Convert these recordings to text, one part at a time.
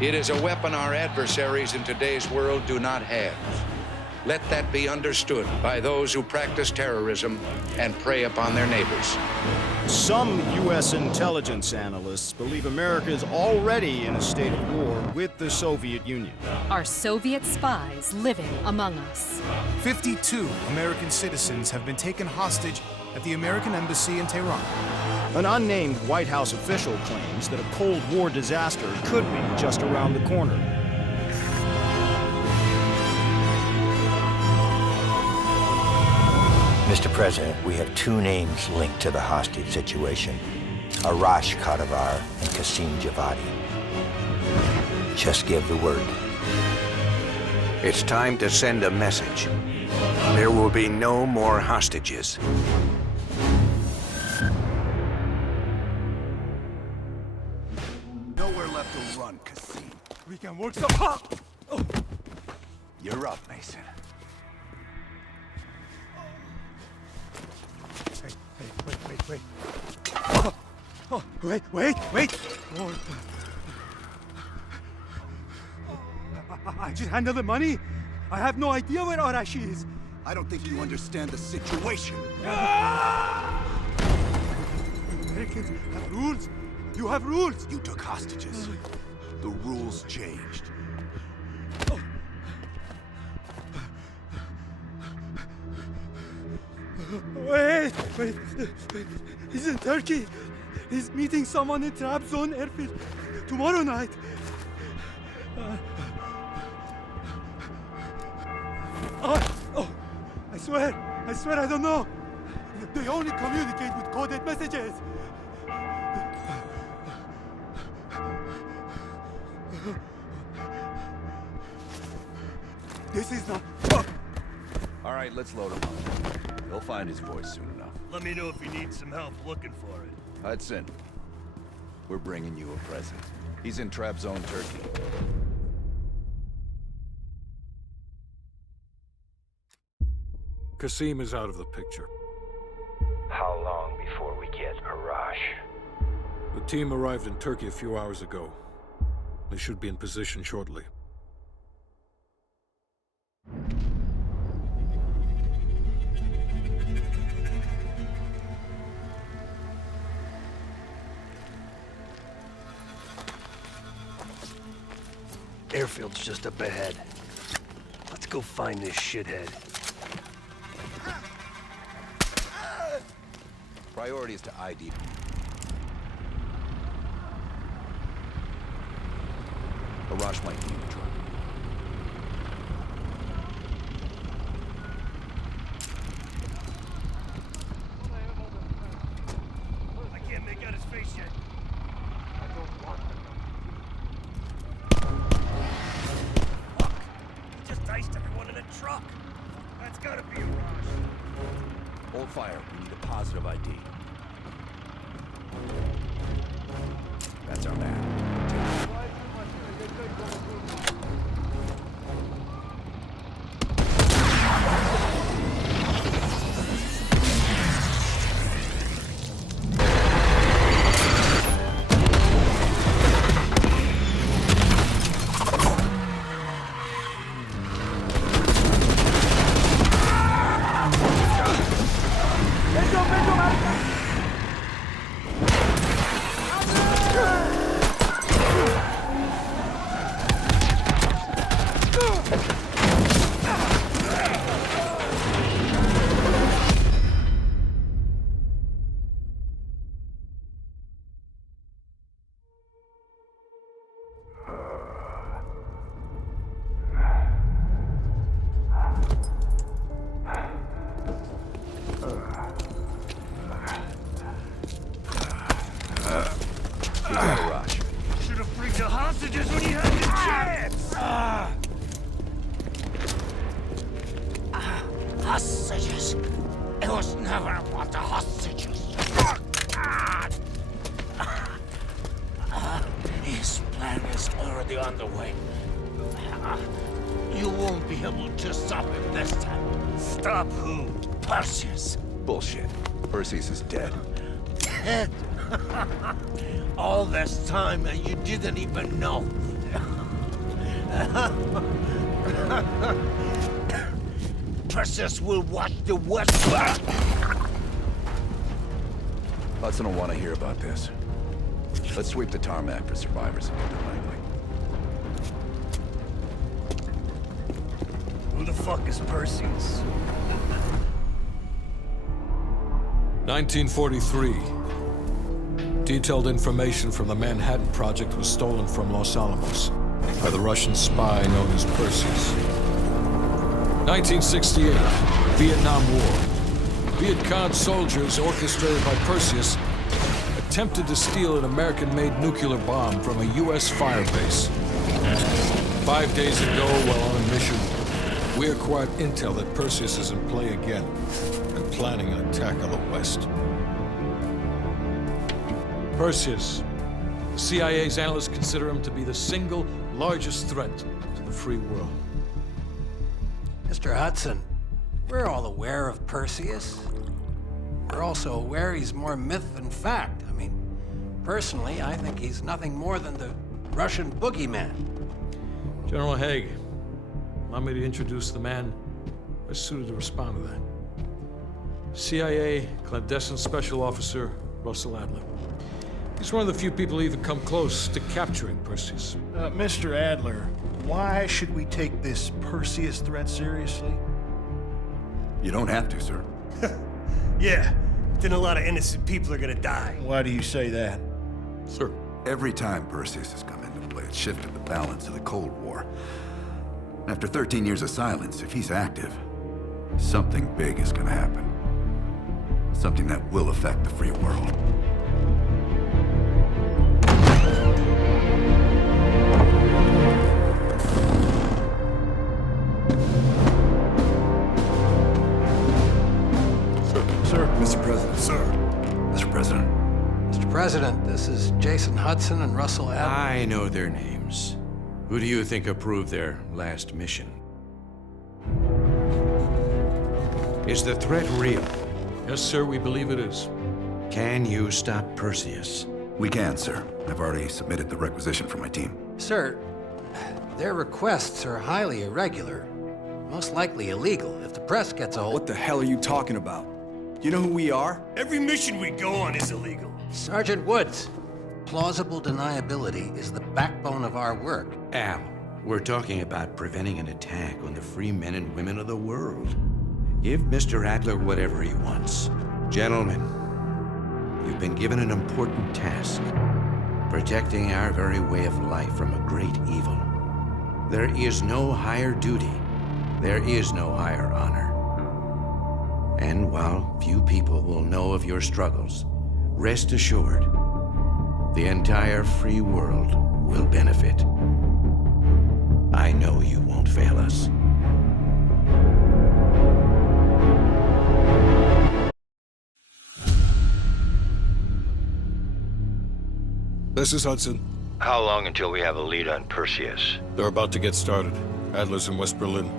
It is a weapon our adversaries in today's world do not have. Let that be understood by those who practice terrorism and prey upon their neighbors. Some U.S. intelligence analysts believe America is already in a state of war with the Soviet Union. Are Soviet spies living among us? 52 American citizens have been taken hostage at the American embassy in Tehran. An unnamed White House official claims that a Cold War disaster could be just around the corner. Mr. President, we have two names linked to the hostage situation. Arash Kadivar and Qasim Javadi. Just give the word. It's time to send a message. There will be no more hostages. Nowhere left to run, Qasim. We can work so hard. Oh. You're up, Mason. Wait. Oh, wait. Oh. I just handle the money. I have no idea where Arashi is. I don't think you understand the situation. Americans have rules. You have rules. You took hostages. The rules changed. Wait. He's in Turkey. He's meeting someone in Trabzon airfield tomorrow night. I swear I don't know. They only communicate with coded messages. This is not... All right, let's load him up. He'll find his voice soon enough. Let me know if you need some help looking for it. Hudson, we're bringing you a present. He's in Trabzon, Turkey. Qasim is out of the picture. How long before we get Arash? The team arrived in Turkey a few hours ago. They should be in position shortly. Airfield's just up ahead. Let's go find this shithead. Priority is to ID. Arash might be in the truck. I can't make out his face yet. I don't want him. Fuck! He just diced everyone in the truck. That's gotta be Arash. Hold fire. We need a positive ID. That's our man. Should have freed the hostages when you had the chance! Hostages. It was never about the hostages. His plan is already underway. You won't be able to stop him this time. Stop who? Perseus. Bullshit. Perseus is dead. Dead? All this time and you didn't even know. Perseus will watch the West. Hudson will want to hear about this. Let's sweep the tarmac for survivors and get to Langley. Who the fuck is Perseus? 1943. Detailed information from the Manhattan Project was stolen from Los Alamos by the Russian spy known as Perseus. 1968. Vietnam War. Viet Cong soldiers, orchestrated by Perseus, attempted to steal an American-made nuclear bomb from a U.S. firebase. 5 days ago, while on a mission, we acquired intel that Perseus is in play again and planning an attack on the West. Perseus. The CIA's analysts consider him to be the single largest threat to the free world. Mr. Hudson, we're all aware of Perseus. We're also aware he's more myth than fact. I mean, personally, I think he's nothing more than the Russian boogeyman. General Haig, allow me to introduce the man best suited to respond to that. CIA clandestine special officer Russell Adler. He's one of the few people who even come close to capturing Perseus. Mr. Adler, why should we take this Perseus threat seriously? You don't have to, sir. Yeah, then a lot of innocent people are gonna die. Why do you say that? Sir. Every time Perseus has come into play, it's shifted the balance of the Cold War. After 13 years of silence, if he's active, something big is gonna happen. Something that will affect the free world. Mr. President. Sir. Mr. President. Mr. President, this is Jason Hudson and Russell Adler. I know their names. Who do you think approved their last mission? Is the threat real? Yes, sir, we believe it is. Can you stop Perseus? We can, sir. I've already submitted the requisition for my team. Sir, their requests are highly irregular. Most likely illegal if the press gets a hold. What the hell are you talking about? You know who we are? Every mission we go on is illegal. Sergeant Woods, plausible deniability is the backbone of our work. Al, we're talking about preventing an attack on the free men and women of the world. Give Mr. Adler whatever he wants. Gentlemen, you've been given an important task. Protecting our very way of life from a great evil. There is no higher duty. There is no higher honor. And while few people will know of your struggles, rest assured, the entire free world will benefit. I know you won't fail us. This is Hudson. How long until we have a lead on Perseus? They're about to get started. Adler's in West Berlin.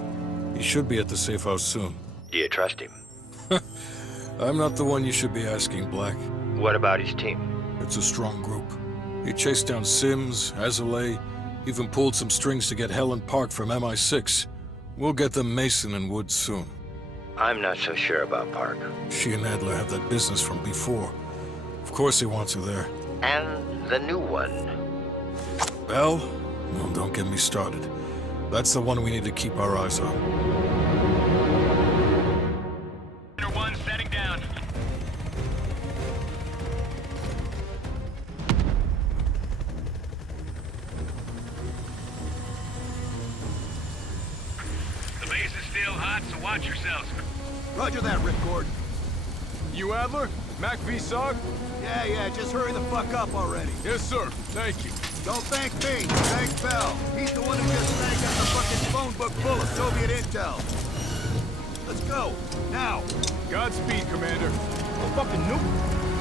He should be at the safe house soon. Do you trust him? I'm not the one you should be asking, Black. What about his team? It's a strong group. He chased down Sims, Azalea, even pulled some strings to get Helen Park from MI6. We'll get them Mason and Woods soon. I'm not so sure about Park. She and Adler have that business from before. Of course he wants her there. And the new one. Bell? Well, don't get me started. That's the one we need to keep our eyes on. One setting down. The base is still hot, so watch yourselves. Roger that, Ripcord. You Adler? Mac V Sog? Yeah, just hurry the fuck up already. Yes, sir. Thank you. Don't thank me, thank Bell. He's the one who just snagged up the fucking phone book full of Soviet intel. Let's go, now. Godspeed, Commander. A fucking nuke?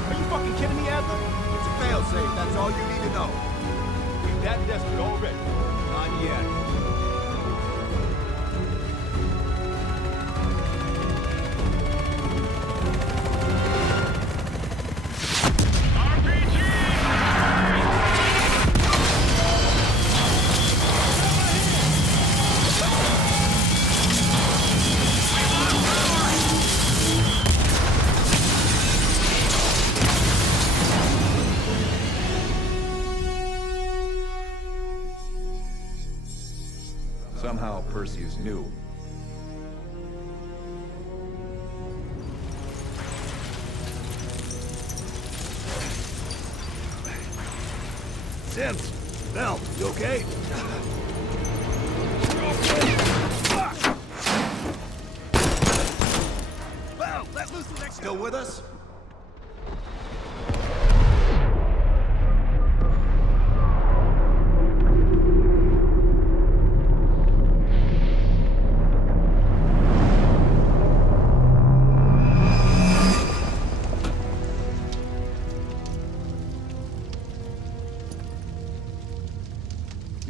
Are you fucking kidding me, Adler? It's a failsafe, that's all you need to know. We that desperate already? Not yet. RPG! Somehow Perseus knew. Sims! Bell, you okay? Bell, let loose the next... Still with us?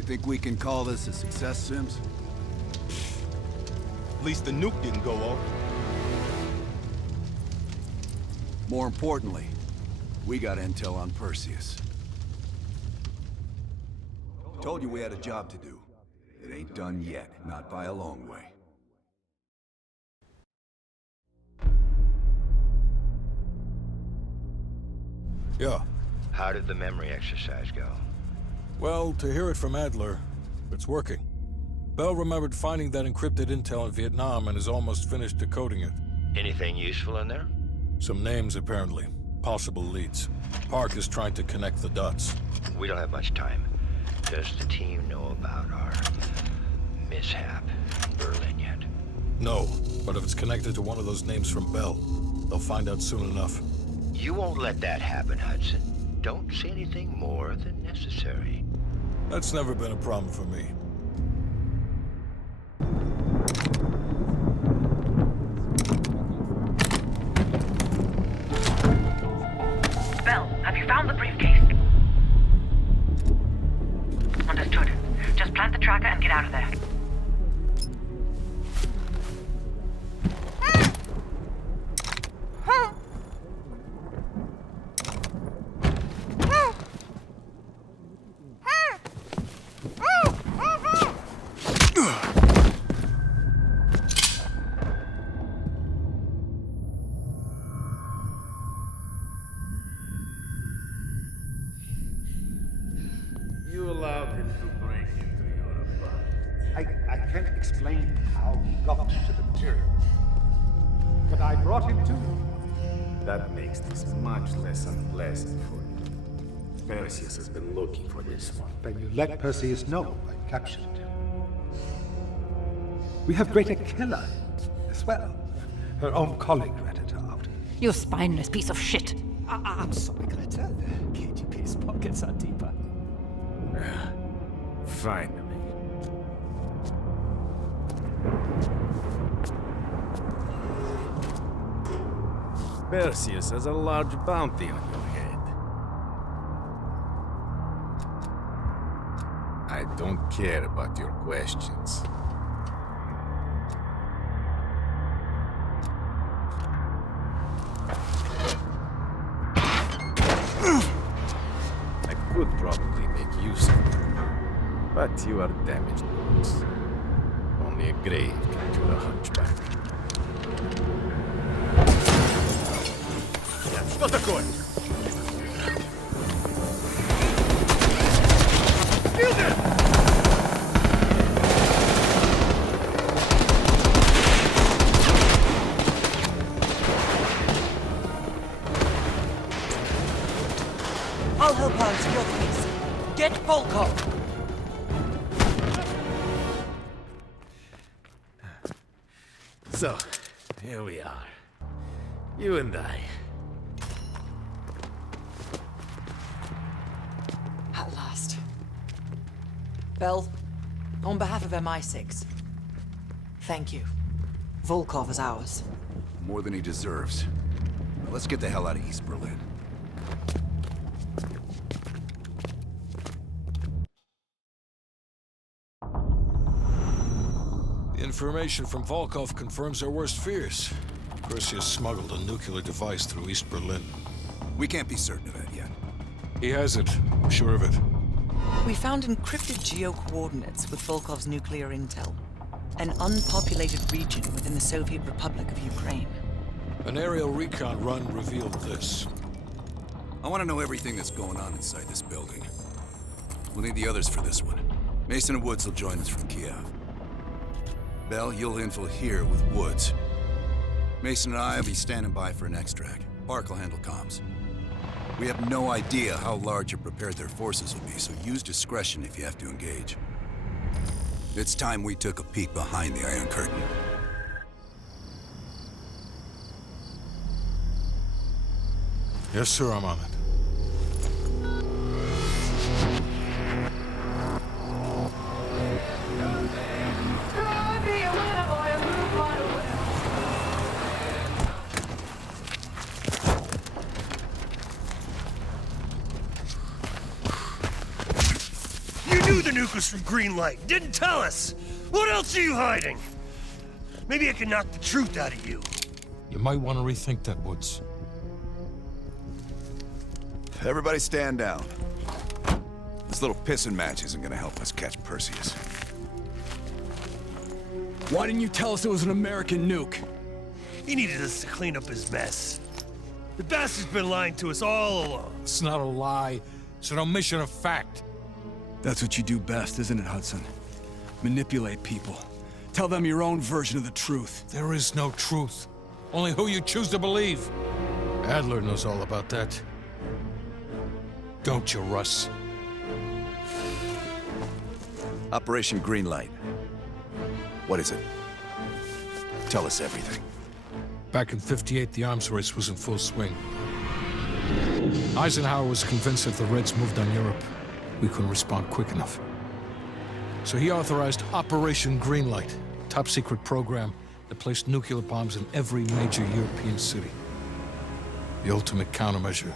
Think we can call this a success, Sims? At least the nuke didn't go off. More importantly, we got intel on Perseus. Told you we had a job to do. It ain't done yet, not by a long way. Yeah. How did the memory exercise go? Well, to hear it from Adler, it's working. Bell remembered finding that encrypted intel in Vietnam and is almost finished decoding it. Anything useful in there? Some names, apparently. Possible leads. Park is trying to connect the dots. We don't have much time. Does the team know about our mishap in Berlin yet? No, but if it's connected to one of those names from Bell, they'll find out soon enough. You won't let that happen, Hudson. Don't say anything more than necessary. That's never been a problem for me. Bell, have you found the briefcase? Understood. Just plant the tracker and get out of there. I can't explain how he got to the material. But I brought him to you. That makes this much less unpleasant for you. Perseus has been looking for this one. Then you let Perseus know I captured him. We have Greta Killer as well. Her own colleague ratted her out. You spineless piece of shit. I'm sorry, Greta. The KGB's pockets are deeper. Finally. Perseus has a large bounty on your head. I don't care about your questions. I could probably make use of you, but you are damaged goods. Only a grave can cure a hunchback. Что такое? I'll help out secure the piece. Get Volkov! So, here we are. You and I. At last. Bell, on behalf of MI6, thank you. Volkov is ours. More than he deserves. Now let's get the hell out of East Berlin. The information from Volkov confirms our worst fears. Perseus smuggled a nuclear device through East Berlin. We can't be certain of that yet. He has it. I'm sure of it. We found encrypted geo-coordinates with Volkov's nuclear intel. An unpopulated region within the Soviet Republic of Ukraine. An aerial recon run revealed this. I want to know everything that's going on inside this building. We'll need the others for this one. Mason and Woods will join us from Kiev. Bell, you'll infill here with Woods. Mason and I will be standing by for an extract. Park will handle comms. We have no idea how large or prepared their forces will be, so use discretion if you have to engage. It's time we took a peek behind the Iron Curtain. Yes, sir, I'm on it. You knew the nuke was from Greenlight. Didn't tell us. What else are you hiding? Maybe I can knock the truth out of you. You might want to rethink that, Woods. Everybody stand down. This little pissing match isn't gonna help us catch Perseus. Why didn't you tell us it was an American nuke? He needed us to clean up his mess. The bastard's been lying to us all along. It's not a lie. It's an omission of fact. That's what you do best, isn't it, Hudson? Manipulate people. Tell them your own version of the truth. There is no truth. Only who you choose to believe. Adler knows all about that. Don't you, Russ? Operation Greenlight. What is it? Tell us everything. Back in '58, the arms race was in full swing. Eisenhower was convinced if the Reds moved on Europe, we couldn't respond quick enough. So he authorized Operation Greenlight, a top-secret program that placed nuclear bombs in every major European city. The ultimate countermeasure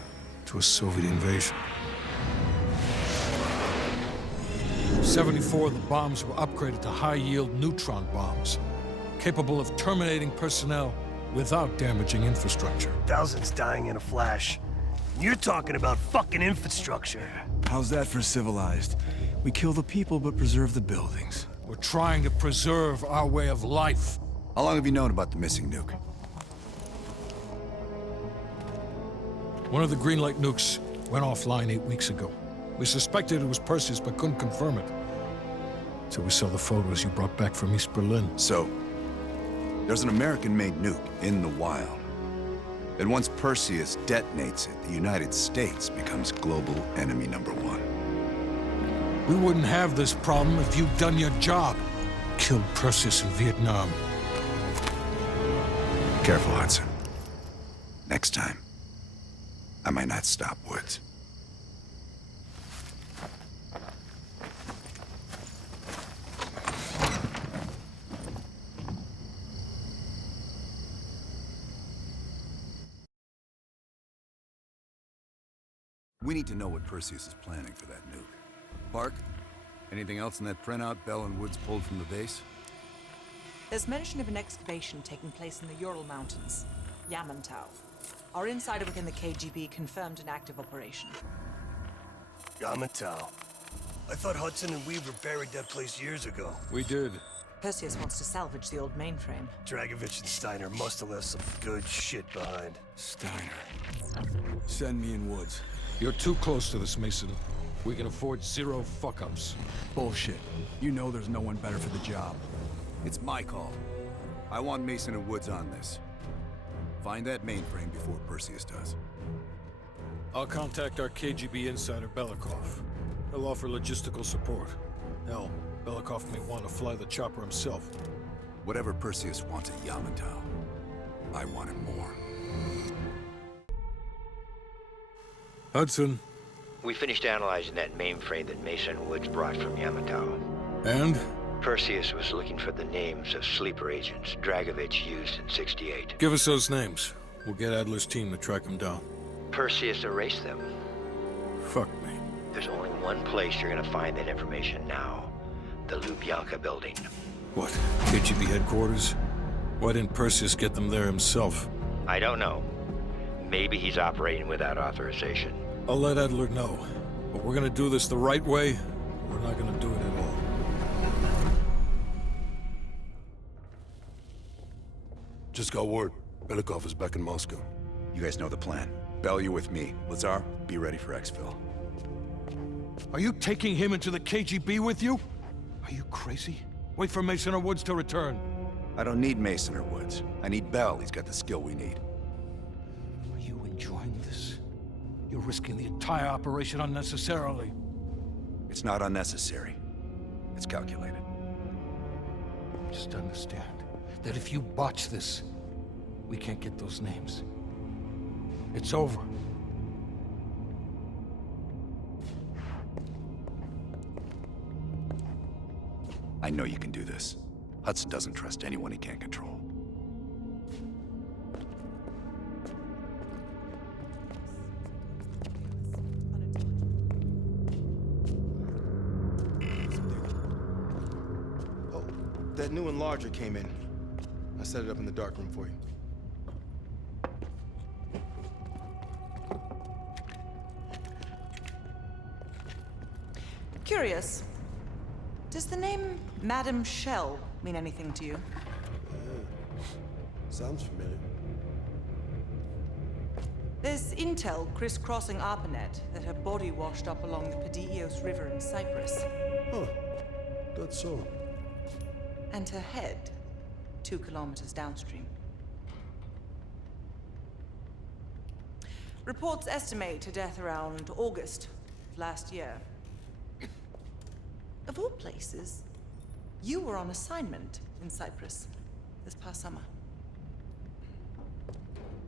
to a Soviet invasion. 74 of the bombs were upgraded to high-yield neutron bombs, capable of terminating personnel without damaging infrastructure. Thousands dying in a flash. You're talking about fucking infrastructure. How's that for civilized? We kill the people but preserve the buildings. We're trying to preserve our way of life. How long have you known about the missing nuke? One of the Greenlight nukes went offline 8 weeks ago. We suspected it was Perseus, but couldn't confirm it. So we saw the photos you brought back from East Berlin. So, there's an American-made nuke in the wild. And once Perseus detonates it, the United States becomes global enemy #1. We wouldn't have this problem if you'd done your job. Killed Perseus in Vietnam. Careful, Hudson. Next time, I might not stop Woods. We need to know what Perseus is planning for that nuke. Park, anything else in that printout Bell and Woods pulled from the base? There's mention of an excavation taking place in the Ural Mountains, Yamantau. Our insider within the KGB confirmed an active operation. Yamantau. I thought Hudson and Weaver buried that place years ago. We did. Perseus wants to salvage the old mainframe. Dragovich and Steiner must have left some good shit behind. Steiner. Send me in Woods. You're too close to this, Mason. We can afford 0 fuck-ups. Bullshit. You know there's no one better for the job. It's my call. I want Mason and Woods on this. Find that mainframe before Perseus does. I'll contact our KGB insider, Belikov. He'll offer logistical support. Hell, Belikov may want to fly the chopper himself. Whatever Perseus wants at Yamantau, I want it more. Hudson. We finished analyzing that mainframe that Mason and Woods brought from Yamantau. And? Perseus was looking for the names of sleeper agents Dragovich used in '68. Give us those names. We'll get Adler's team to track them down. Perseus erased them. Fuck me. There's only one place you're gonna find that information now. The Lubyanka building. What? KGB headquarters? Why didn't Perseus get them there himself? I don't know. Maybe he's operating without authorization. I'll let Adler know. But we're gonna do this the right way, or we're not gonna do it at all. Just got word. Belikov is back in Moscow. You guys know the plan. Bell, you with me. Lazar, be ready for exfil. Are you taking him into the KGB with you? Are you crazy? Wait for Mason or Woods to return. I don't need Mason or Woods. I need Bell. He's got the skill we need. Are you enjoying this? You're risking the entire operation unnecessarily. It's not unnecessary. It's calculated. Just understand that if you botch this, we can't get those names. It's over. I know you can do this. Hudson doesn't trust anyone he can't control. Oh, that new enlarger came in. I set it up in the darkroom for you. Curious. Does the name Madam Shell mean anything to you? Sounds familiar. There's intel crisscrossing ARPANET that her body washed up along the Pedios River in Cyprus. Huh. That's so. And her head 2 kilometers downstream. Reports estimate her death around August of last year. Of all places, you were on assignment in Cyprus this past summer.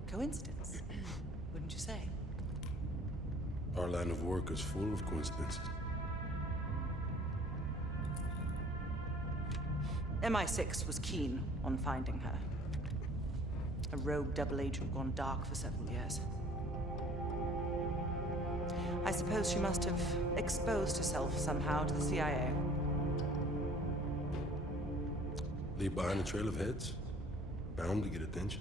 Coincidence, wouldn't you say? Our line of work is full of coincidences. MI6 was keen on finding her. A rogue double agent gone dark for several years. I suppose she must have exposed herself somehow to the CIA. Leave behind a trail of heads. Bound to get attention.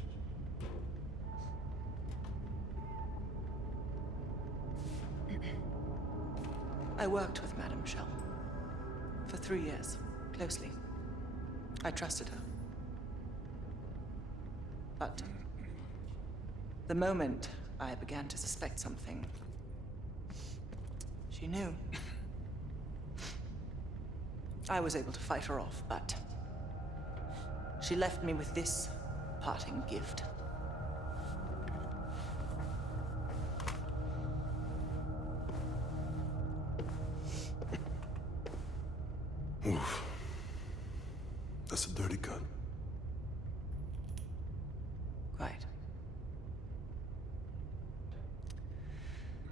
I worked with Madame Shell for 3 years, closely. I trusted her. But the moment I began to suspect something, she knew. I was able to fight her off, but she left me with this parting gift. Oof. That's a dirty cut. Quite.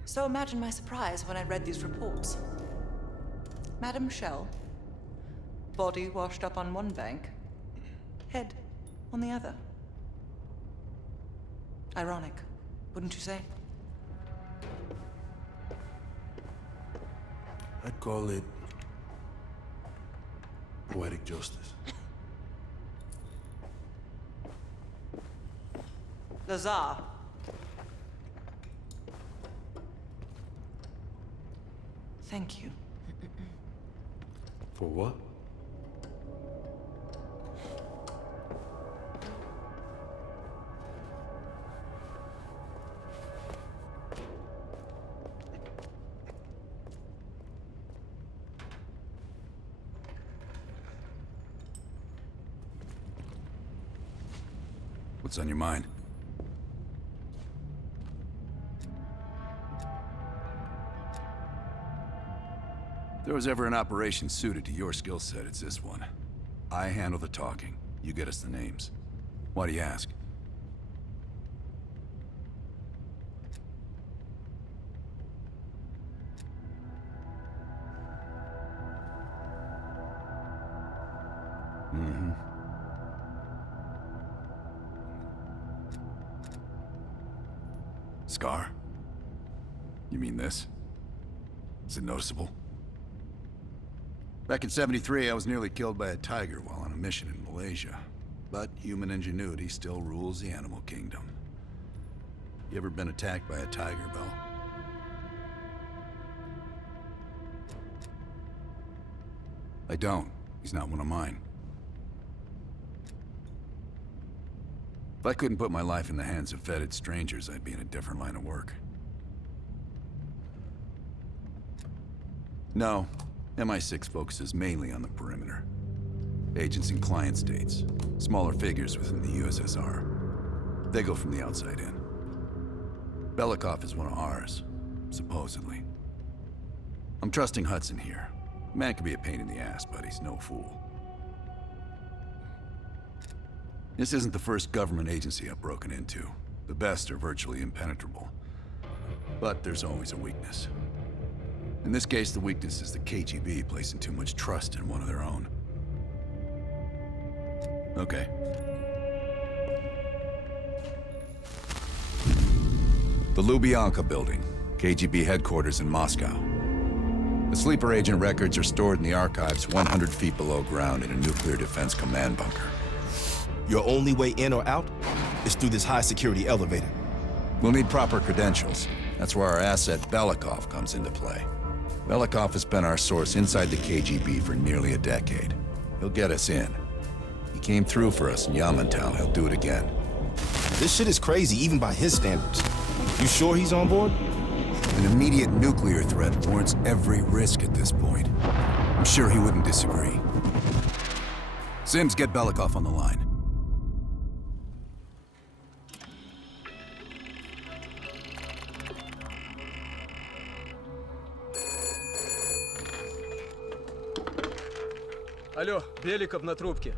So imagine my surprise when I read these reports. Madame Shell, body washed up on one bank, head on the other. Ironic, wouldn't you say? I'd call it poetic justice. Lazar. Thank you. For what? What's on your mind? If there was ever an operation suited to your skill set, it's this one. I handle the talking. You get us the names. Why do you ask? Mm-hmm. Scar? You mean this? Is it noticeable? Back in '73, I was nearly killed by a tiger while on a mission in Malaysia. But human ingenuity still rules the animal kingdom. You ever been attacked by a tiger, Bell? I don't. He's not one of mine. If I couldn't put my life in the hands of fetid strangers, I'd be in a different line of work. No, MI6 focuses mainly on the perimeter. Agents in client states. Smaller figures within the USSR. They go from the outside in. Belikov is one of ours, supposedly. I'm trusting Hudson here. The man can be a pain in the ass, but he's no fool. This isn't the first government agency I've broken into. The best are virtually impenetrable. But there's always a weakness. In this case, the weakness is the KGB placing too much trust in one of their own. Okay. The Lubyanka building, KGB headquarters in Moscow. The sleeper agent records are stored in the archives 100 feet below ground in a nuclear defense command bunker. Your only way in or out is through this high-security elevator. We'll need proper credentials. That's where our asset Belikov comes into play. Belikov has been our source inside the KGB for nearly a decade. He'll get us in. He came through for us in Yamantau. He'll do it again. This shit is crazy, even by his standards. You sure he's on board? An immediate nuclear threat warrants every risk at this point. I'm sure he wouldn't disagree. Sims, get Belikov on the line. Алло, Беликов на трубке.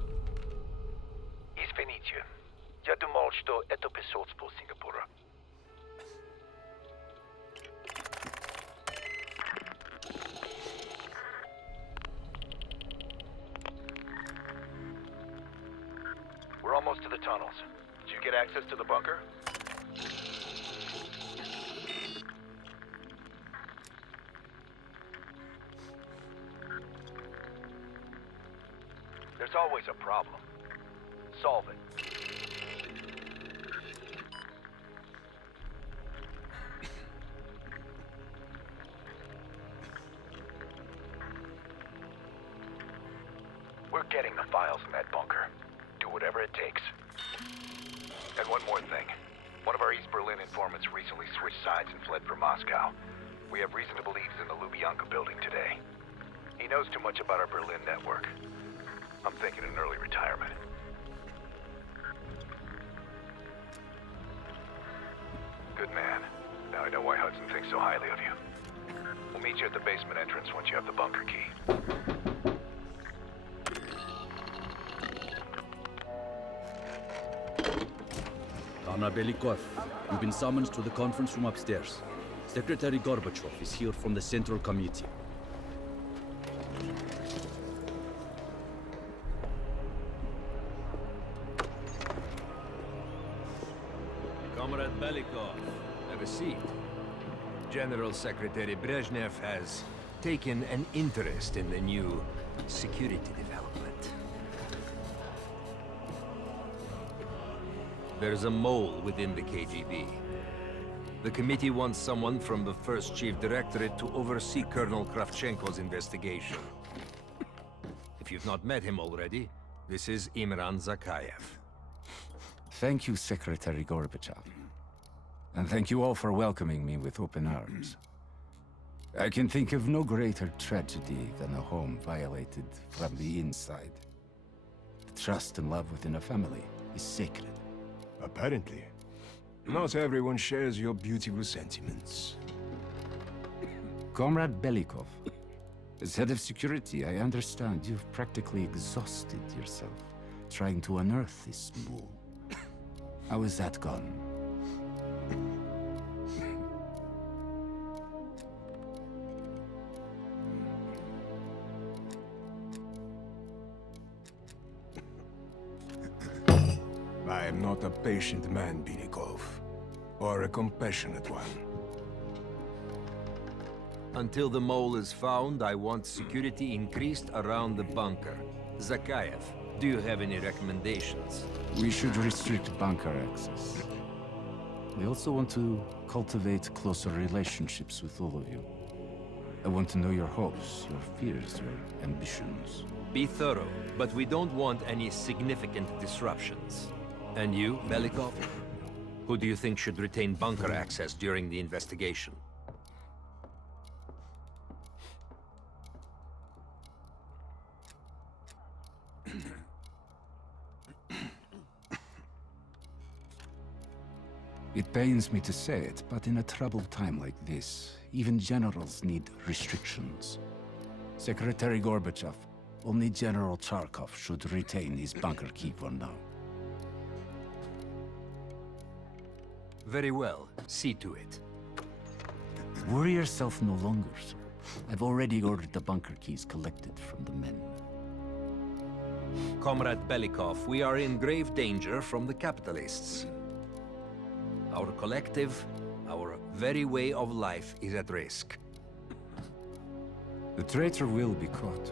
Извините, я думал, что это посольство Сингапура. We're almost to the tunnels. Did you get access to the bunker? There's always a problem. Solve it. We're getting the files in that bunker. Do whatever it takes. And one more thing. One of our East Berlin informants recently switched sides and fled for Moscow. We have reason to believe he's in the Lubyanka building today. He knows too much about our Berlin network. I'm thinking an early retirement. Good man. Now I know why Hudson thinks so highly of you. We'll meet you at the basement entrance once you have the bunker key. Comrade Belikov, you've been summoned to the conference room upstairs. Secretary Gorbachev is here from the Central Committee. Comrade Belikov, have a seat. General Secretary Brezhnev has taken an interest in the new security development. There's a mole within the KGB. The committee wants someone from the First Chief Directorate to oversee Colonel Kravchenko's investigation. If you've not met him already, this is Imran Zakayev. Thank you, Secretary Gorbachev. And thank you all for welcoming me with open arms. I can think of no greater tragedy than a home violated from the inside. The trust and love within a family is sacred. Apparently. Not everyone shares your beautiful sentiments. Comrade Belikov, as head of security, I understand you've practically exhausted yourself trying to unearth this mole. How is that gone? I am not a patient man, Belikov, or a compassionate one. Until the mole is found, I want security increased around the bunker. Zakayev, do you have any recommendations? We should restrict bunker access. We also want to cultivate closer relationships with all of you. I want to know your hopes, your fears, your ambitions. Be thorough, but we don't want any significant disruptions. And you, Belikov? Who do you think should retain bunker access during the investigation? It pains me to say it, but in a troubled time like this, even generals need restrictions. Secretary Gorbachev, only General Charkov should retain his bunker key for now. Very well. See to it. Worry yourself no longer, sir. I've already ordered the bunker keys collected from the men. Comrade Belikov, we are in grave danger from the capitalists. Our collective, our very way of life is at risk. The traitor will be caught.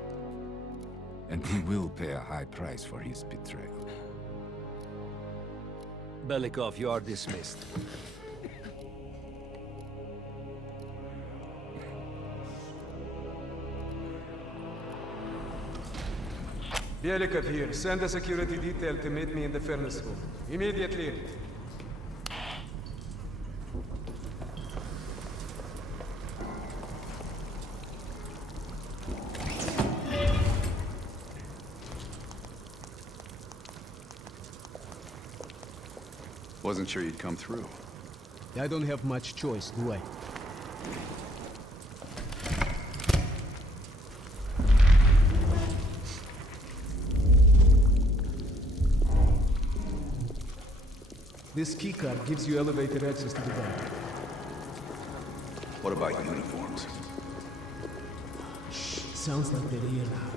And he will pay a high price for his betrayal. Belikov, you are dismissed. Belikov here. Send a security detail to meet me in the furnace room. Immediately. Wasn't sure you'd come through. I don't have much choice, do I? This keycard gives you elevated access to the bank. What about uniforms? Shh, sounds like they're here now.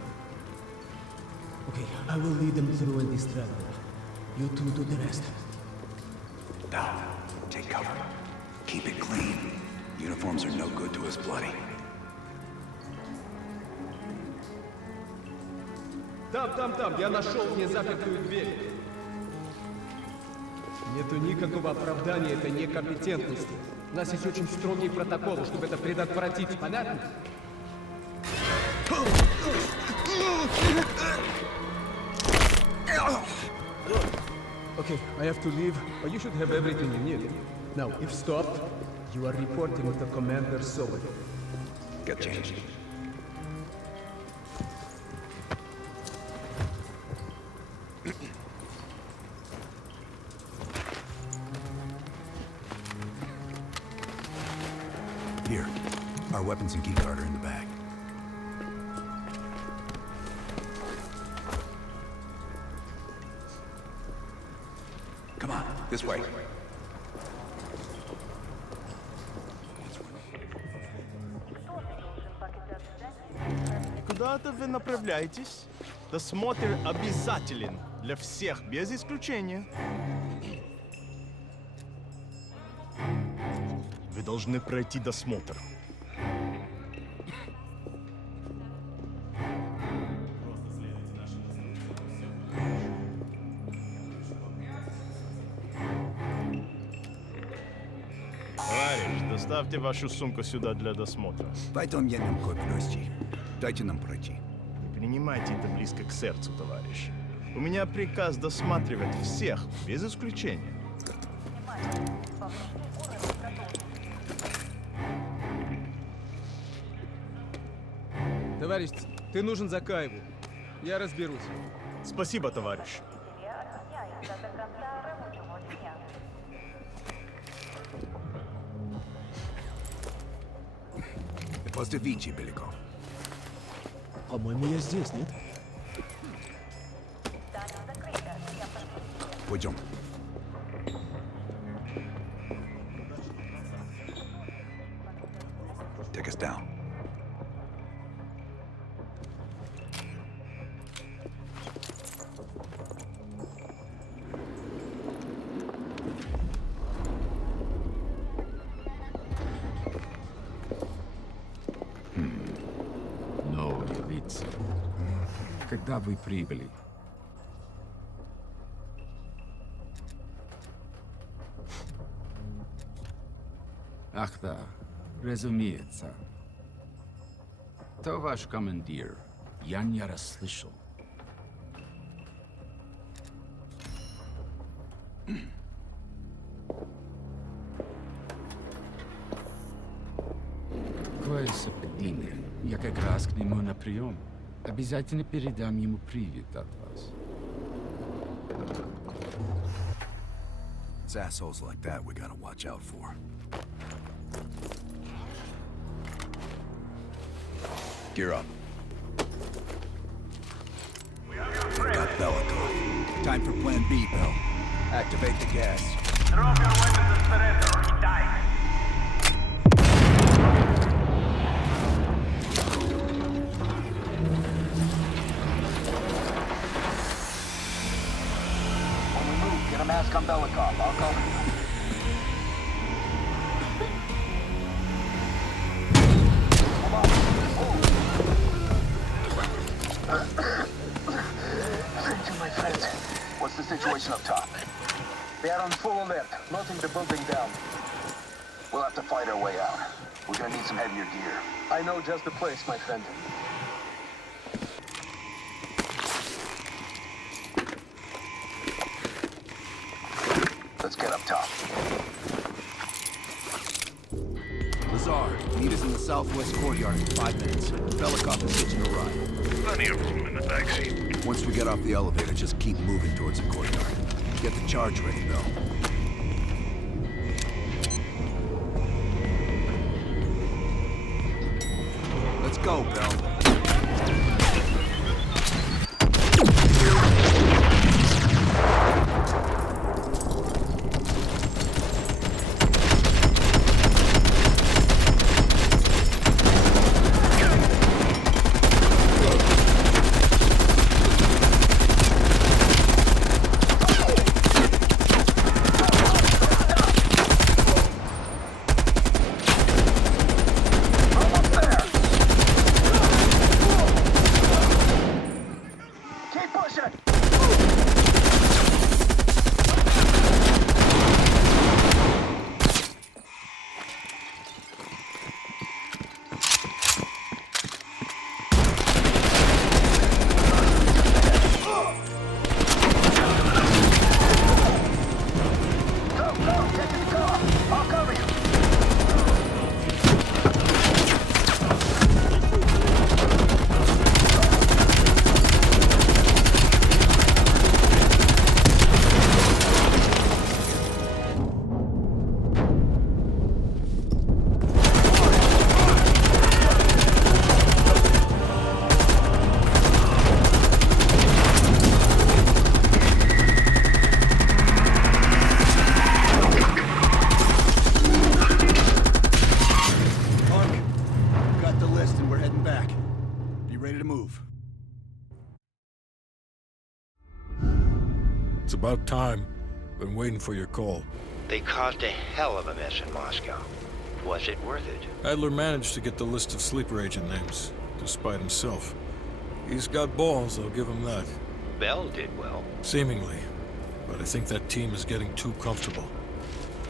Okay, I will lead them through and distract them. You two do the rest. Bell, take cover. Keep it clean. Uniforms are no good to us bloody. Там, я нашел незапертую дверь. Нету никакого оправдания этой некомпетентности. У нас есть очень строгие протоколы, чтобы это предотвратить. Понятно? Okay, I have to leave, but you should have everything you need. Now, if stopped, you are reporting to Commander Soviet. Get changed. Here, our weapons and keycard are in the bag. Come on, this way. Куда-то вы направляетесь? Досмотр обязателен для всех, без исключения. Вы должны пройти досмотр. Товарищ, доставьте вашу сумку сюда для досмотра. Пойдем едем код прости. Дайте нам пройти. Не принимайте это близко к сердцу, товарищ. У меня приказ досматривать всех, без исключения. Товарищ, ты нужен Закаеву. Я разберусь. Спасибо, товарищ. После Вичи, Беляков. По-моему, я здесь, нет? Пойдем. Take us down. Но, лица. Когда вы прибыли? Ах да, разумеется. То ваш командир. Я не расслышал. Какое совпадение. Я как раз к нему на прием. Обязательно передам ему привет от вас. It's assholes like that we gotta watch out for. Gear up. They've got Belikov. Time for Plan B, Bell. Activate the gas. Drop your weapons and surrender, or he dies. When we move, get a mask on Belikov. I'll cover you. My friends, what's the situation up top? They are on full alert, locking the building down. We'll have to fight our way out. We're gonna need some heavier gear. I know just the place, my friend. Let's get up top. Lazar, meet us in the southwest courtyard in 5 minutes. Belikov is hitching a ride. Plenty of room in the backseat. Once we get off the elevator, just keep moving towards the courtyard. Get the charge ready, Bill. Let's go, Bill. It's about time. Been waiting for your call. They caused a hell of a mess in Moscow. Was it worth it? Adler managed to get the list of sleeper agent names, despite himself. He's got balls, I'll give him that. Bell did well. Seemingly. But I think that team is getting too comfortable.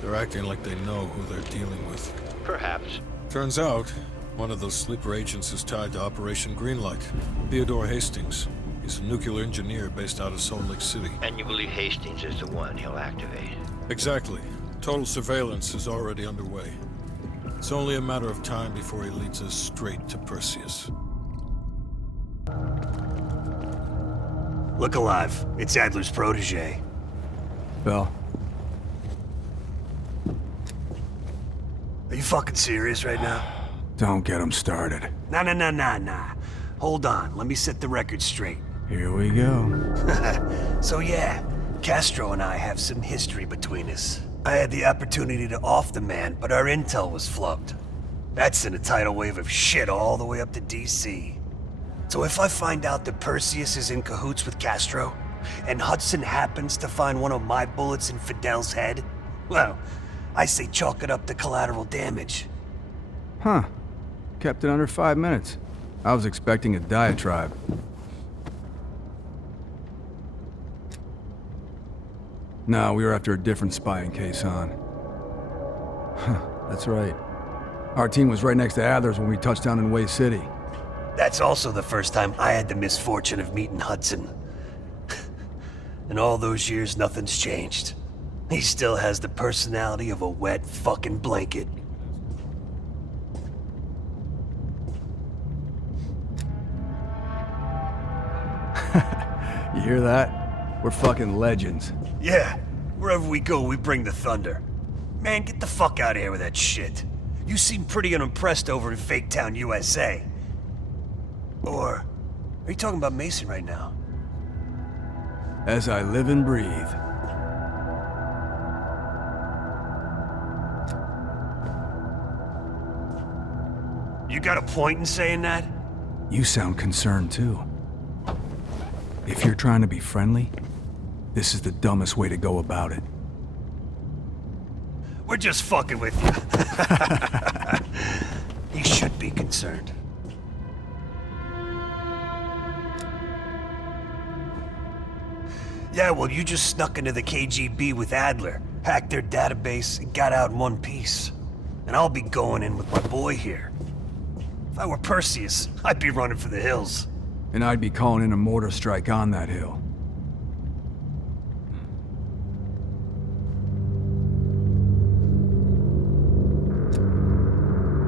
They're acting like they know who they're dealing with. Perhaps. Turns out, one of those sleeper agents is tied to Operation Greenlight. Theodore Hastings. He's a nuclear engineer based out of Salt Lake City. And you believe Hastings is the one he'll activate? Exactly. Total surveillance is already underway. It's only a matter of time before he leads us straight to Perseus. Look alive. It's Adler's protege. Bell. Are you fucking serious right now? Don't get him started. Nah. Hold on, let me set the record straight. Here we go. So yeah, Castro and I have some history between us. I had the opportunity to off the man, but our intel was flubbed. That sent a tidal wave of shit all the way up to DC. So if I find out that Perseus is in cahoots with Castro, and Hudson happens to find one of my bullets in Fidel's head, well, I say chalk it up to collateral damage. Huh. Kept it under 5 minutes. I was expecting a diatribe. No, we were after a different spying case, hon. Huh, that's right. Our team was right next to Adler's when we touched down in Way City. That's also the first time I had the misfortune of meeting Hudson. In all those years, nothing's changed. He still has the personality of a wet fucking blanket. You hear that? We're fucking legends. Yeah, Wherever we go, we bring the thunder. Man, get the fuck out of here with that shit. You seem pretty unimpressed over in Fake Town, USA. Or, are you talking about Mason right now? As I live and breathe. You got a point in saying that? You sound concerned too. If you're trying to be friendly, this is the dumbest way to go about it. We're just fucking with you. You should be concerned. Yeah, well, you just snuck into the KGB with Adler, hacked their database, and got out in one piece. And I'll be going in with my boy here. If I were Perseus, I'd be running for the hills. And I'd be calling in a mortar strike on that hill.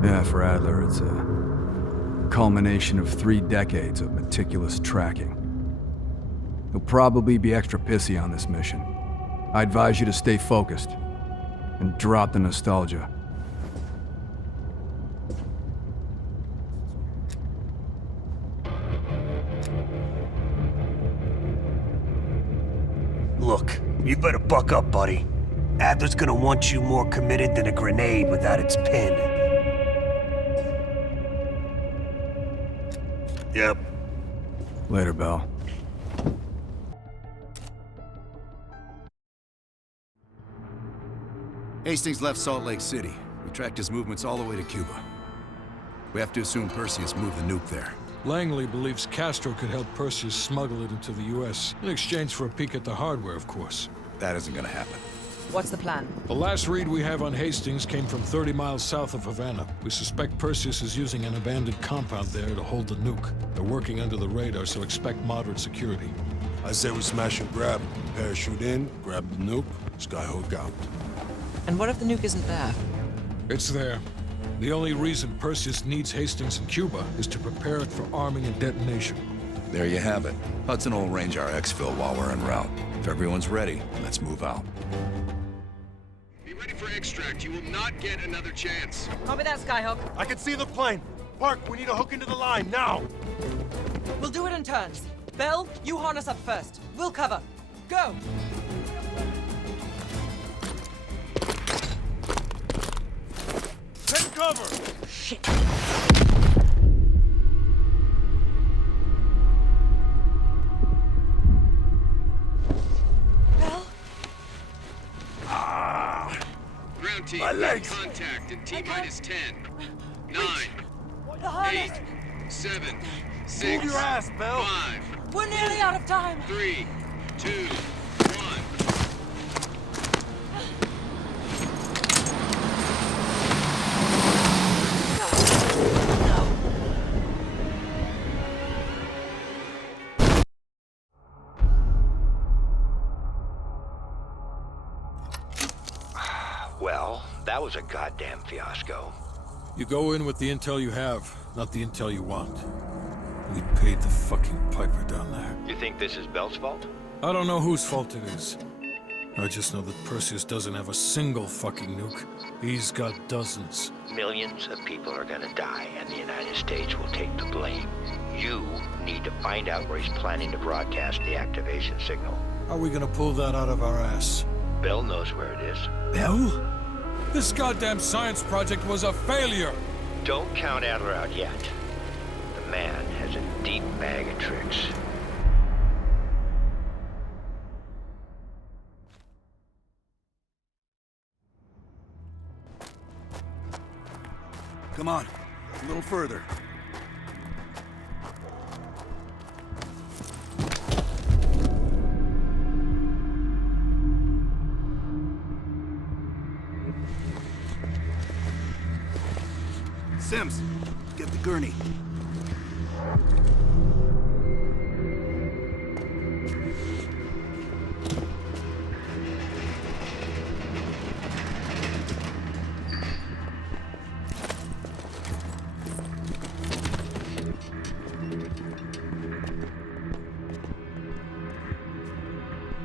Yeah, for Adler, it's a culmination of 3 decades of meticulous tracking. He'll probably be extra pissy on this mission. I advise you to stay focused and drop the nostalgia. Look, you better buck up, buddy. Adler's gonna want you more committed than a grenade without its pin. Yep. Later, Bell. Hastings left Salt Lake City. We tracked his movements all the way to Cuba. We have to assume Perseus moved the nuke there. Langley believes Castro could help Perseus smuggle it into the U.S. in exchange for a peek at the hardware, of course. That isn't gonna happen. What's the plan? The last read we have on Hastings came from 30 miles south of Havana. We suspect Perseus is using an abandoned compound there to hold the nuke. They're working under the radar, so expect moderate security. I say we smash and grab. Parachute in, grab the nuke, skyhook out. And what if the nuke isn't there? It's there. The only reason Perseus needs Hastings in Cuba is to prepare it for arming and detonation. There you have it. Hudson will arrange our exfil while we're en route. If everyone's ready, let's move out. Be ready for extract. You will not get another chance. Copy that, Skyhook. I can see the plane. Park, we need a hook into the line, now! We'll do it in turns. Bell, you harness up first. We'll cover. Go! Take cover! Shit. Bell? Ground team, My legs. contact in T-minus 10, 9, The harness. 8, 7, Move 6, your ass, Bell. 5, We're nearly out of time. 3, 2, 1. Well, that was a goddamn fiasco. You go in with the intel you have, not the intel you want. We paid the fucking piper down there. You think this is Bell's fault? I don't know whose fault it is. I just know that Perseus doesn't have a single fucking nuke. He's got dozens. Millions of people are gonna die, and the United States will take the blame. You need to find out where he's planning to broadcast the activation signal. How are we gonna pull that out of our ass? Bell knows where it is. Bell? This goddamn science project was a failure! Don't count Adler out yet. The man has a deep bag of tricks. Come on, a little further. Sims, get the gurney.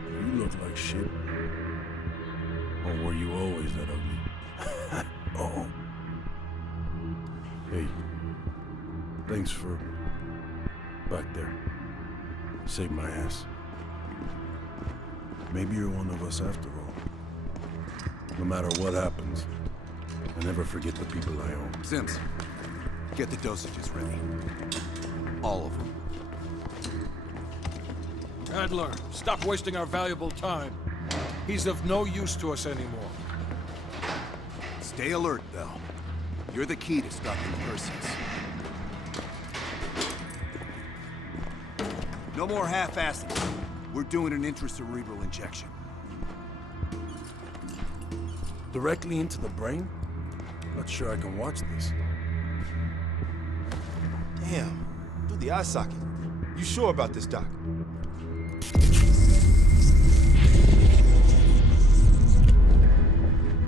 You look like shit. always that ugly. Oh. Hey. Thanks for... back there. Saved my ass. Maybe you're one of us after all. No matter what happens, I never forget the people I own. Sims, get the dosages ready. All of them. Adler, stop wasting our valuable time. He's of no use to us anymore. Stay alert, Bell. You're the key to stopping Perseus. No more half-assing. We're doing an intracerebral injection. Directly into the brain? Not sure I can watch this. Damn. Through the eye socket. You sure about this, Doc?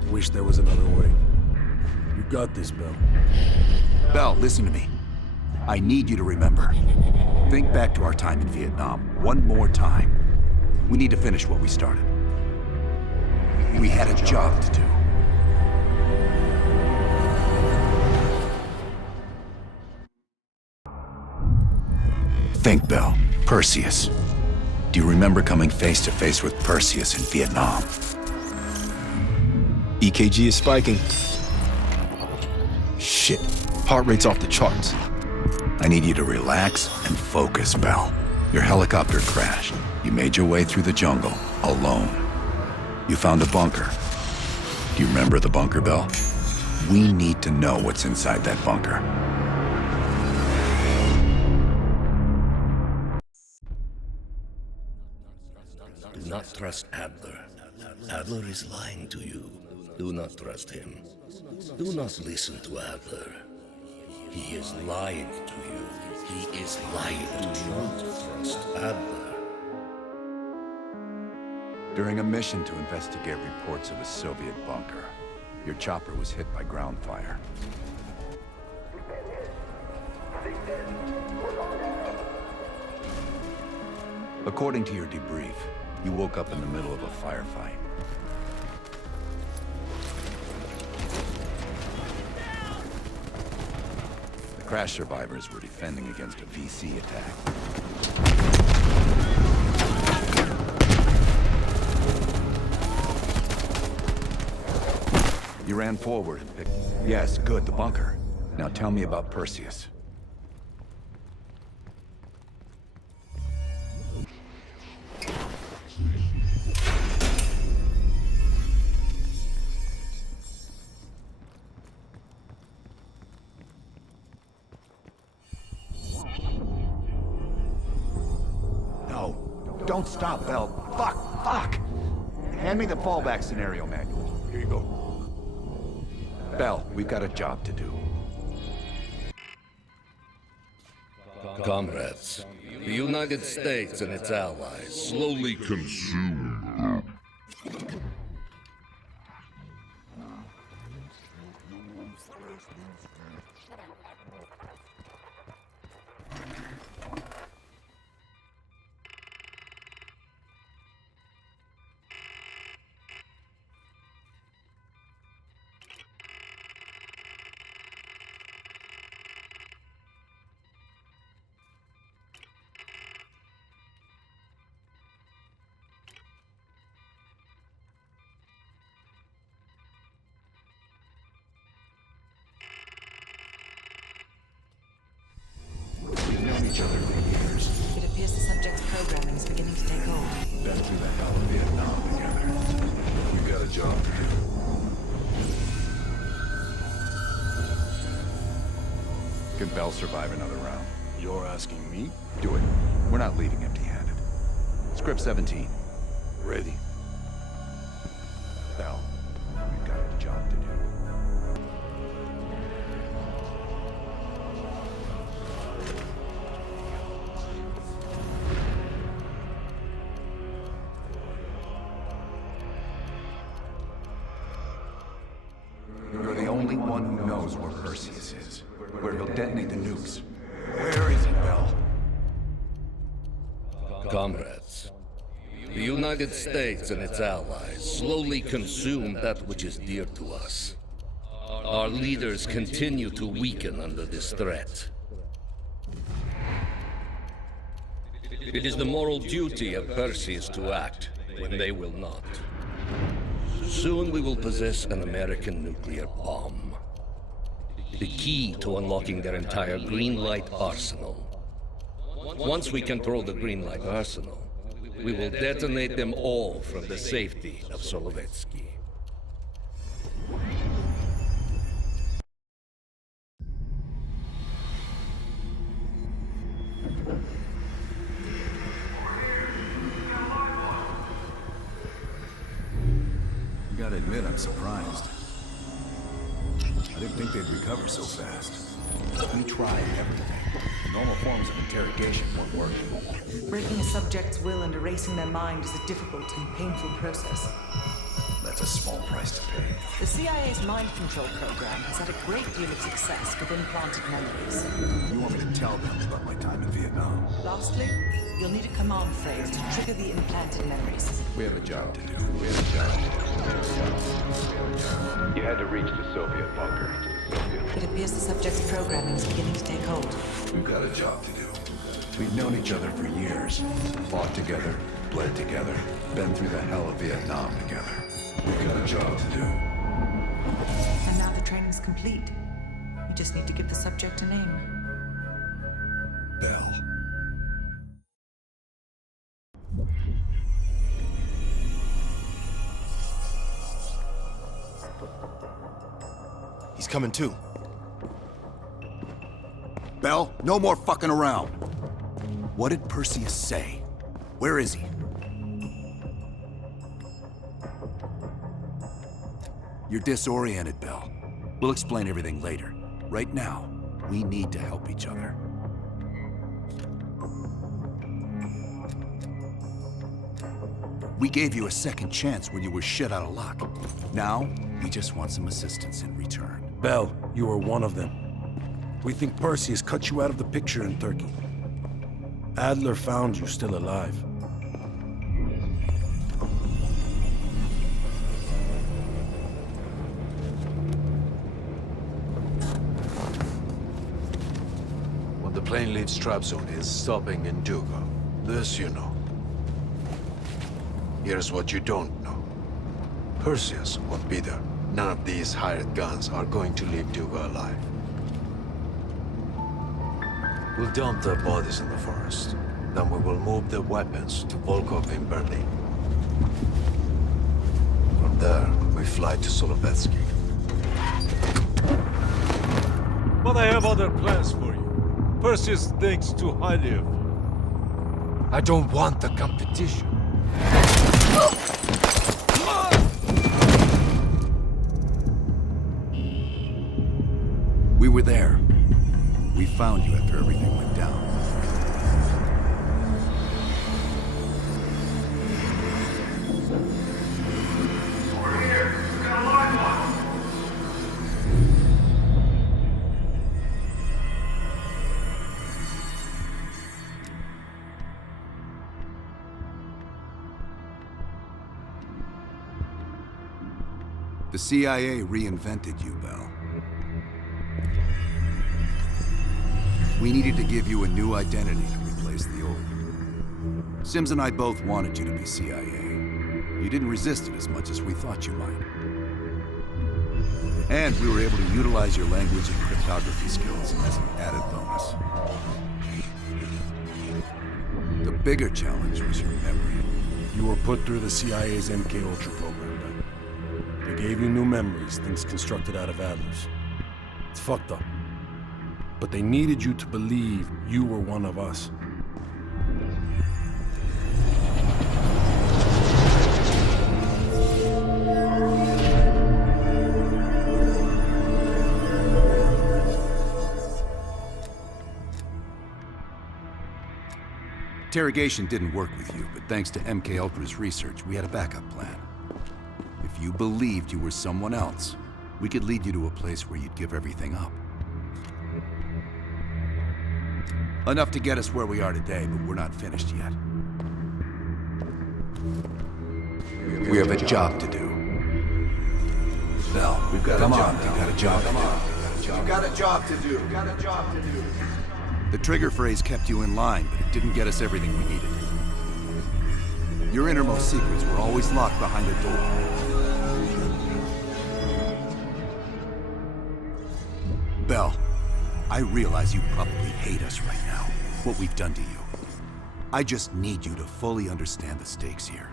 Wish there was another way. You got this, Bell. Bell, listen to me. I need you to remember. Think back to our time in Vietnam one more time. We need to finish what we started. We had a job to do. Think, Bell. Perseus. Do you remember coming face to face with Perseus in Vietnam? EKG is spiking. Shit. Heart rate's off the charts. I need you to relax and focus, Bell. Your helicopter crashed. You made your way through the jungle, alone. You found a bunker. Do you remember the bunker, Bell? We need to know what's inside that bunker. Do not trust Adler. Adler is lying to you. Do not trust him. Do not listen to Adler. He is lying to you. He is lying. Do not trust Adler. During a mission to investigate reports of a Soviet bunker, your chopper was hit by ground fire. According to your debrief, you woke up in the middle of a firefight. The crash survivors were defending against a VC attack. You ran forward and picked... Yes, good, the bunker. Now tell me about Perseus. No, don't stop, Bell. Fuck! Hand me the fallback scenario manual. Here you go. Bell, we've got a job to do. Comrades, the United States and its allies slowly consume. We've known each other for years. It appears the subject's programming is beginning to take hold. Been through the hell of Vietnam together. We've got a job to do. Can Bell survive another round? You're asking me? Do it. We're not leaving empty-handed. Script 17. Ready. Bell, we've got a job to do. You're the only one who knows where Perseus is, where he'll detonate the nukes. Where is he, Bell? Comrades, The United States and its allies slowly consume that which is dear to us. Our leaders continue to weaken under this threat. It is the moral duty of Perseus to act when they will not. Soon we will possess an American nuclear bomb. The key to unlocking their entire green light arsenal. Once we control the green light arsenal, we will detonate them all from the safety of Solovetsky. Gotta admit, I'm surprised. I didn't think they'd recover so fast. We tried everything. Normal forms of interrogation weren't working. Breaking a subject's will and erasing their mind is a difficult and painful process. That's a small price to pay. The CIA's mind control program has had a great deal of success with implanted memories. You want me to tell them about my time in Vietnam? Lastly, you'll need a command phrase to trigger the implanted memories. We have a job to do. You had to reach the Soviet bunker. It appears the subject's programming is beginning to take hold. We've got a job to do. We've known each other for years. Fought together, bled together, been through the hell of Vietnam together. We've got a job to do. And now the training's complete. We just need to give the subject a name. Bell. He's coming too. Bell, no more fucking around. What did Perseus say? Where is he? You're disoriented, Bell. We'll explain everything later. Right now, we need to help each other. We gave you a second chance when you were shit out of luck. Now, we just want some assistance in return. Bell, you were one of them. We think Perseus cut you out of the picture in Turkey. Adler found you still alive. When the plane leaves trap zone, it's stopping in Dugo. This you know. Here's what you don't know. Perseus won't be there. None of these hired guns are going to leave Dugo alive. We'll dump their bodies in the forest. Then we will move the weapons to Volkov in Berlin. From there, we fly to Solovetsky. But I have other plans for you. Perseus thinks too highly of you. I don't want the competition. We were there. We found you after everything went down. Over here. We got a live one. The CIA reinvented you, Bell. We needed to give you a new identity to replace the old. Sims and I both wanted you to be CIA. You didn't resist it as much as we thought you might. And we were able to utilize your language and cryptography skills as an added bonus. The bigger challenge was your memory. You were put through the CIA's MK Ultra program, Ben. They gave you new memories, things constructed out of Adler's. It's fucked up. But they needed you to believe you were one of us. Interrogation didn't work with you, but thanks to MK Ultra's research, we had a backup plan. If you believed you were someone else, we could lead you to a place where you'd give everything up. Enough to get us where we are today, but we're not finished yet. We have a job to do. Bell, come on, you got a job to do. You got a job to do. The trigger phrase kept you in line, but it didn't get us everything we needed. Your innermost secrets were always locked behind a door. Bell, I realize you probably hate us right now, what we've done to you. I just need you to fully understand the stakes here.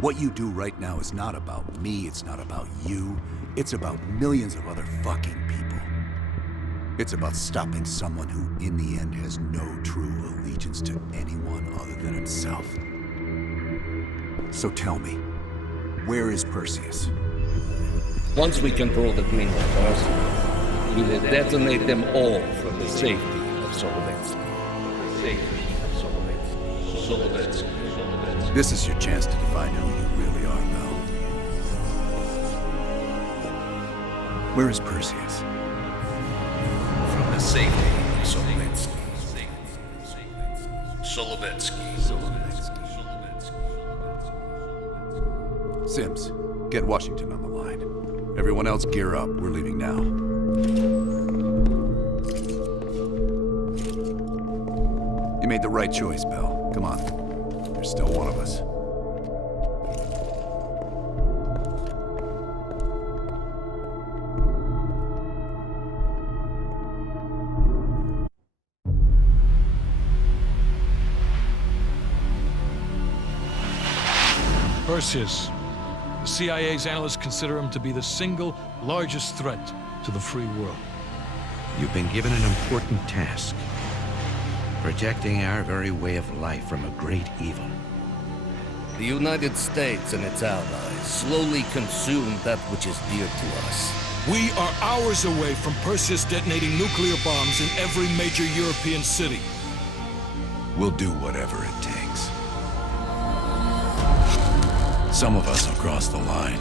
What you do right now is not about me, it's not about you, it's about millions of other fucking people. It's about stopping someone who, in the end, has no true allegiance to anyone other than himself. So tell me, where is Perseus? Once we control the Green Waters, we will detonate them all from the safety of Solovetsky. This is your chance to define who you really are, Mel. Where is Perseus? From the safety of Solovetsky. Sims, get Washington on the line. Everyone else gear up. We're leaving now. You made the right choice, Bell. Come on. You're still one of us. Perseus. The CIA's analysts consider him to be the single largest threat to the free world. You've been given an important task. Protecting our very way of life from a great evil. The United States and its allies slowly consume that which is dear to us. We are hours away from Perseus detonating nuclear bombs in every major European city. We'll do whatever it takes. Some of us will cross the line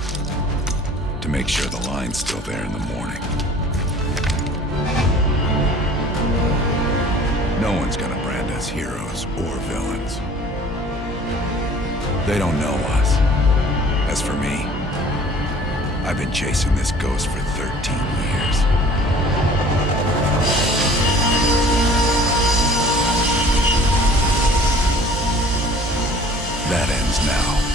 to make sure the line's still there in the morning. No one's gonna brand us heroes or villains. They don't know us. As for me, I've been chasing this ghost for 13 years. That ends now.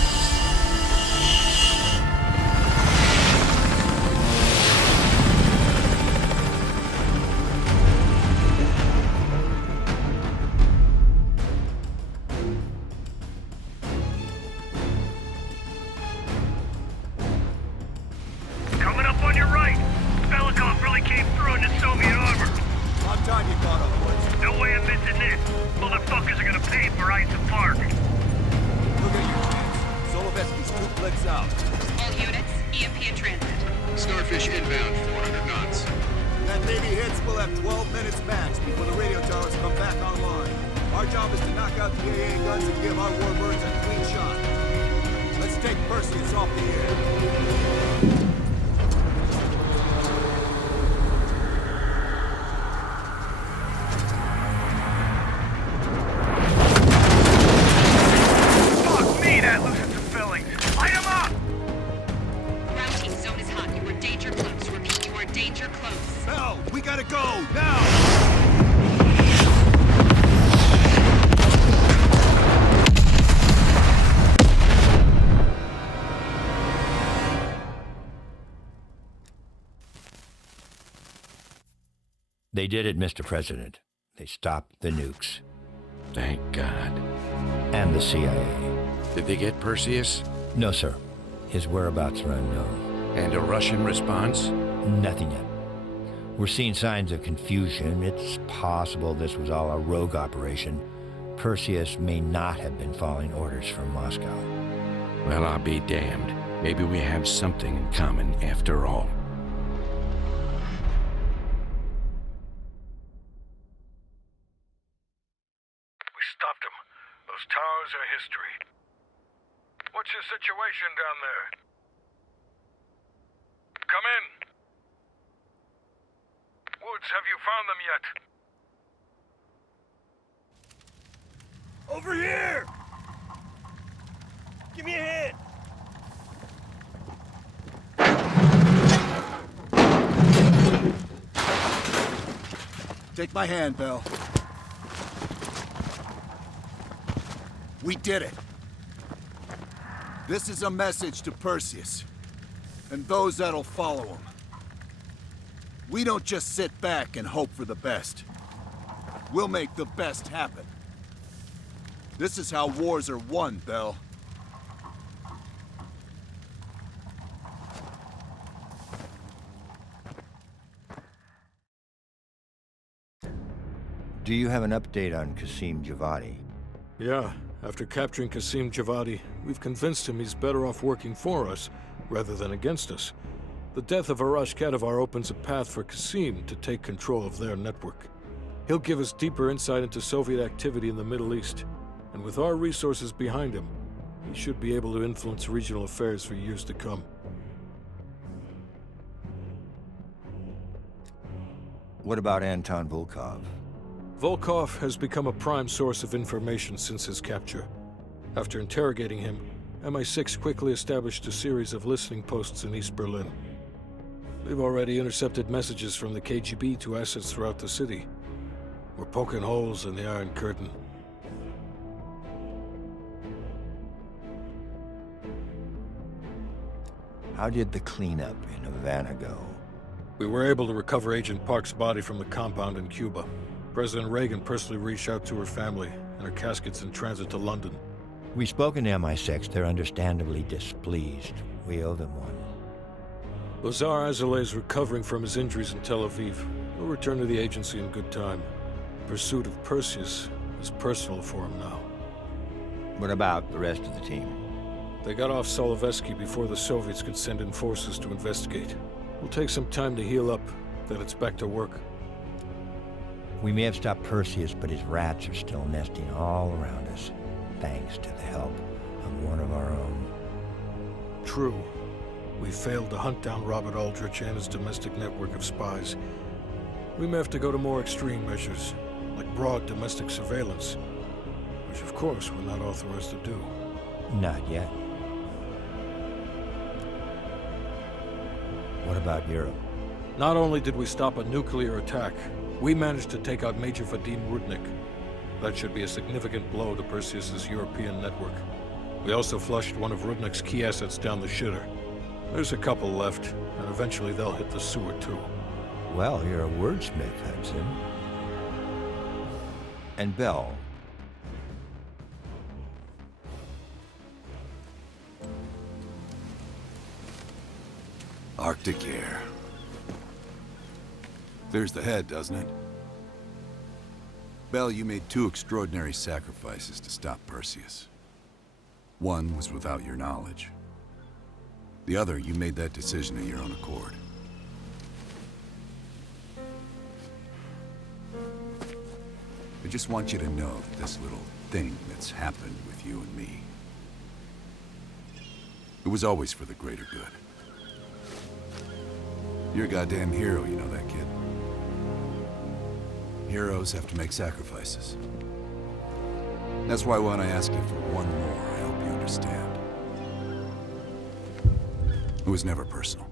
They did it, Mr. President. They stopped the nukes. Thank God. And the CIA. Did they get Perseus? No, sir. His whereabouts are unknown. And a Russian response? Nothing yet. We're seeing signs of confusion. It's possible this was all a rogue operation. Perseus may not have been following orders from Moscow. Well, I'll be damned. Maybe we have something in common after all. Stopped him. Those towers are history. What's your situation down there? Come in. Woods, have you found them yet? Over here! Give me a hand! Take my hand, Bell. We did it. This is a message to Perseus, and those that'll follow him. We don't just sit back and hope for the best. We'll make the best happen. This is how wars are won, Bell. Do you have an update on Qasim Javadi? Yeah, after capturing Qasim Javadi, we've convinced him he's better off working for us rather than against us. The death of Arash Kadivar opens a path for Qasim to take control of their network. He'll give us deeper insight into Soviet activity in the Middle East, and with our resources behind him, he should be able to influence regional affairs for years to come. What about Anton Volkov? Volkov has become a prime source of information since his capture. After interrogating him, MI6 quickly established a series of listening posts in East Berlin. They've already intercepted messages from the KGB to assets throughout the city. We're poking holes in the Iron Curtain. How did the cleanup in Havana go? We were able to recover Agent Park's body from the compound in Cuba. President Reagan personally reached out to her family, and her casket's in transit to London. We've spoken to MI6. They're understandably displeased. We owe them one. Lazar Azalea is recovering from his injuries in Tel Aviv. He'll return to the agency in good time. Pursuit of Perseus is personal for him now. What about the rest of the team? They got off Solovetsky before the Soviets could send in forces to investigate. We'll take some time to heal up, then it's back to work. We may have stopped Perseus, but his rats are still nesting all around us, thanks to the help of one of our own. True. We failed to hunt down Robert Aldrich and his domestic network of spies. We may have to go to more extreme measures, like broad domestic surveillance, which of course we're not authorized to do. Not yet. What about Europe? Not only did we stop a nuclear attack, we managed to take out Major Vadim Rudnik. That should be a significant blow to Perseus's European network. We also flushed one of Rudnik's key assets down the shitter. There's a couple left, and eventually they'll hit the sewer too. Well, you're a wordsmith, Hudson. And Bell. Arctic air. There's the head, doesn't it? Bell, you made two extraordinary sacrifices to stop Perseus. One was without your knowledge. The other, you made that decision of your own accord. I just want you to know that this little thing that's happened with you and me, it was always for the greater good. You're a goddamn hero, you know that, kid. Heroes have to make sacrifices. That's why when I ask you for one more, I hope you understand. It was never personal.